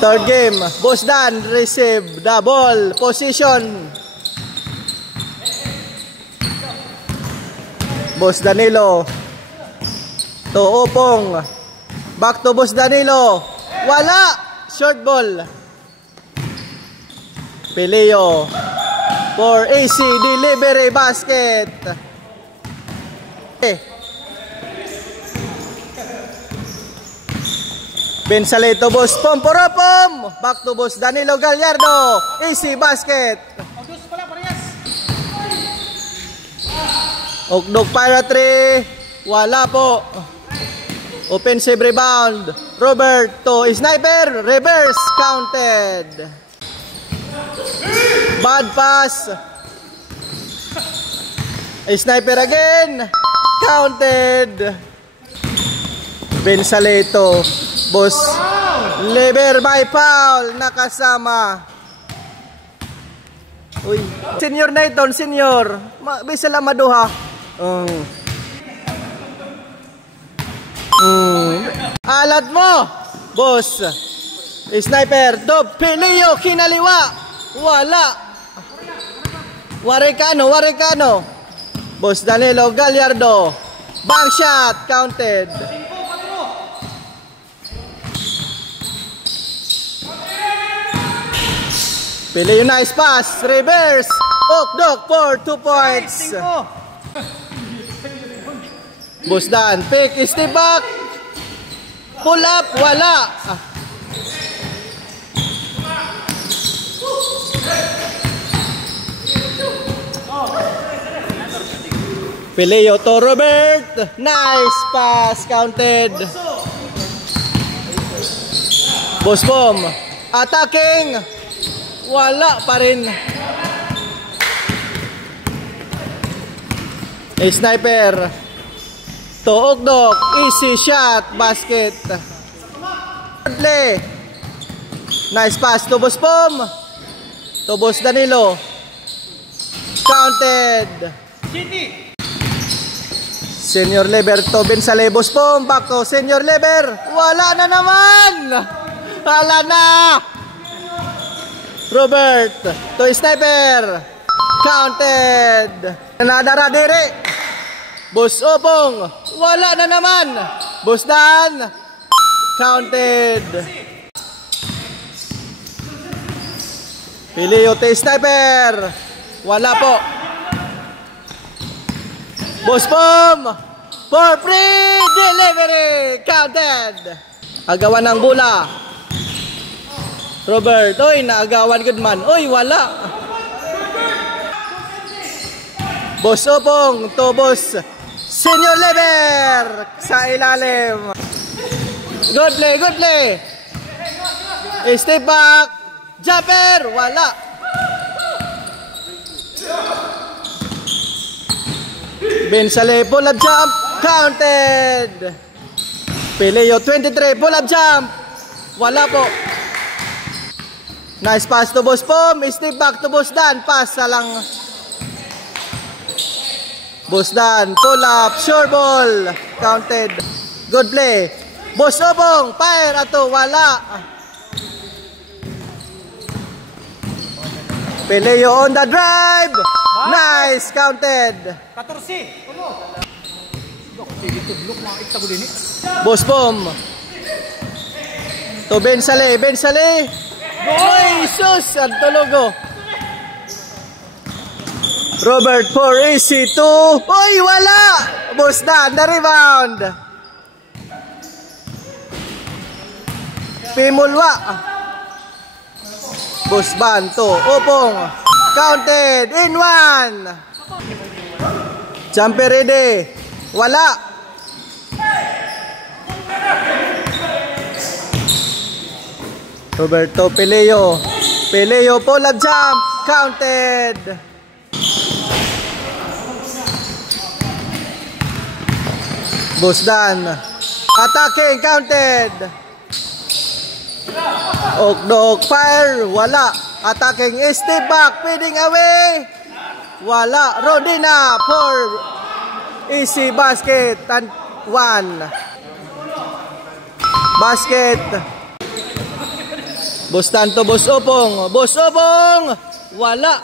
Third game, Boss Dan receive the ball position. Boss Danilo to Opong, back to Boss Danilo, wala, short ball. Pileo for AC delivery basket. Bensalito Boss Pom Poropom, back to Boss Danilo Gallardo, AC basket. Okdok para 3, wala po. Offensive rebound, Robert to Sniper, reverse counted. Bad pass, Sniper again, counted. Bensalito, Boss Lever by foul, nakasama. Uy, senior na ito, senior. Bisa lang maduha. Alat mo, Boss Sniper, do Pileo kinaliwa, wala. Waricano. Boss Danilo Gallardo, bank shot, counted. Pileo nice pass, reverse, Okdok for 2 points. Boss Dan, pick, step back, pull up, wala. Pileo to Robert, nice pass, counted. Boss Bom, attacking, wala pa rin. Sniper to Okdok, easy shot, basket. Nice pass to Boss Pom, to Boss Danilo, counted. Senior Lever to Bensale, Boss Pom, back to Senior Lever, wala na naman, wala na. Robert to Sniper, counted. Nadara dire, Boss Opong, wala na naman. Boss Dan, counted. Pileo to Sniper, wala po. Boss Pom, for free delivery, counted. Agawan ng bola, Robert, oy, naagawan good man. Oy, wala. Boss Opong to Boss Senior Lever sa ilalim. Good play. Step back, jumper, wala. Bensale, pull up jump, counted. Pileo 23, pull up jump, wala po. Nice pass to Boss Pom, step back to Boss Dan, pass lang. Boss Dan, pull up, short ball, counted. Good play. Boss Opong, fire ato, wala. Pileo on the drive, nice, counted. 14. Boss Pom to Bensale. Oy, sus, ang tulogo. Robert for AC2. Oy, wala. Boss Dan, the rebound. Pimulwa. Boss Ban to Opong, counted in 1. Jumper ready, wala. Roberto Pileo pull up jump, counted. Boss Dan, attacking, counted. Okdok fire, wala. Attacking, step back, feeding away, wala. Rodina for easy basket and 1. Basket. Boss Dan to Boss Opong. Boss Opong! Wala.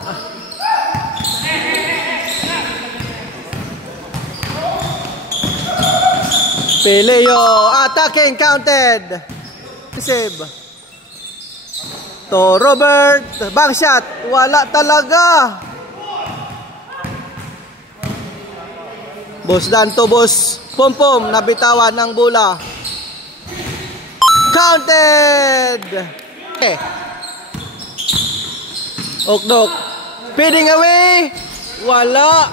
Peleo attacking, counted. Save. To Robert, bang shot. Wala talaga. Boss Dan to Boss Pompom, nabitawan ng bola. Counted. Okay. Okdok. Feeding away. Wala.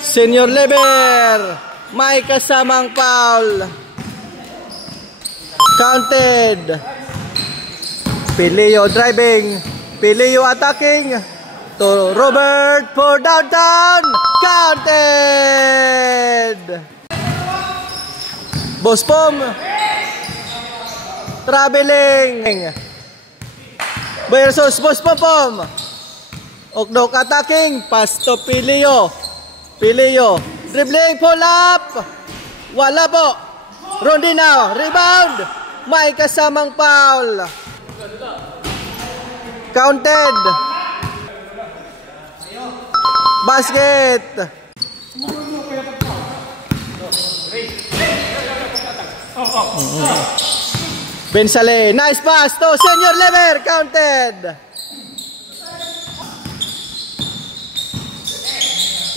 Senior Lever. May kasamang foul. Counted. Peleo driving. Peleo attacking. To Robert for downtown. Counted. Boss Pom. Traveling. Versus Boss Pom. Okdok attacking. Pass to Peleo. Peleo. Dribbling. Pull up. Wala po. Rondina. Rebound. May kasamang foul. Counted. Basket. Bensale. Nice pass to Senior Lever. Counted.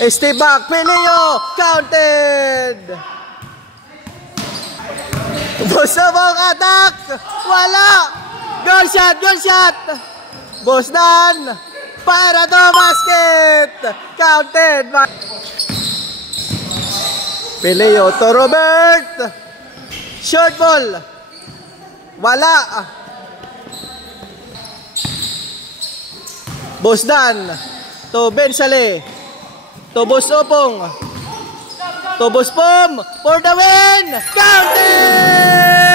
Stay back. Peleo. Counted. Busabong attack. Wala. Goal shot. Goal shot. Boss Dan. Para to basket. Counted. Peleo to Robert. Short ball. Wala. Boss Dan to Bensale. To Boss Opong. To Boss Pom for the win. Counted.